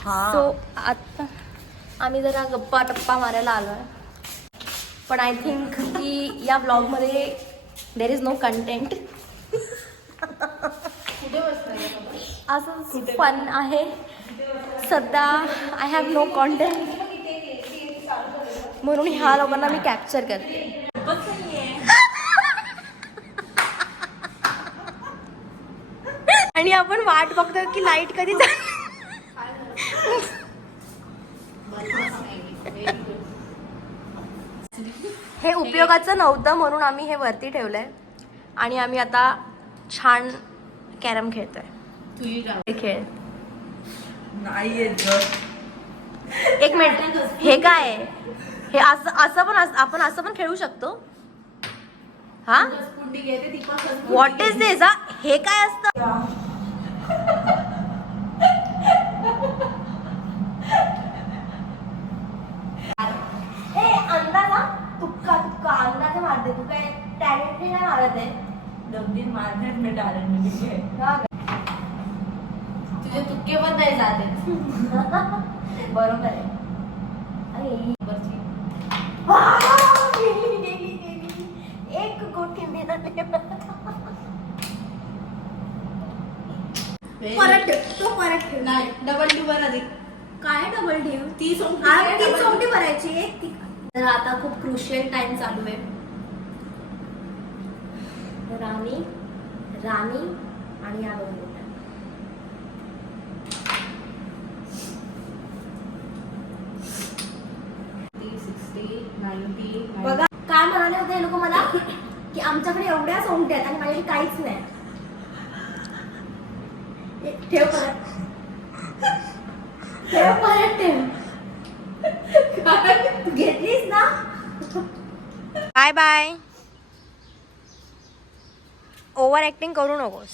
So आता आम्ही जरा गप्पा टप्पा मारायला आलो आहे, पण आय थिंक की या ब्लॉगमध्ये देर इज नो कंटेंट. असं फन आहे सध्या. आय हॅव नो कॉन्टेंट, म्हणून ह्या लोकांना मी कॅप्चर करते. आणि आपण वाट बघतो की लाईट कधी हे उपयोगाचं नव्हतं म्हणून आम्ही हे वरती ठेवलंय आणि आम्ही आता छान कॅरम खेळतोय. खेळ एक मिनिट, हे काय आहे? हे असं पण आपण असं पण खेळू शकतो. हा, व्हॉट इज दिस? हे काय असतं? अंदाजा तुक्का तुक्का अंदाज मारते. तू काय टॅलेंट नाही मारत आहे. 2-3 मारण्यात मी टॅलेंट तुझे तुक्के पण नाही जाते. बरोबर आहे. एक गोटी परत ठेव. तो परत ठेव. नाही, डबल ड्यू वर आधी. काय डबल ड्यू? ती सोंगटी भरायची एक. तर आता खूप क्रुशियल टाइम चालू आहे. राणी आणि या 2 गोट्या. बघा काय म्हणाले होते हे लोक मला की आमच्याकडे एवढ्या सोंगट्या आहेत आणि माझ्याकडे काहीच नाही. ठेव परत. घेतलीस ना. Bye bye. ओव्हर ऍक्टिंग करू नकोस.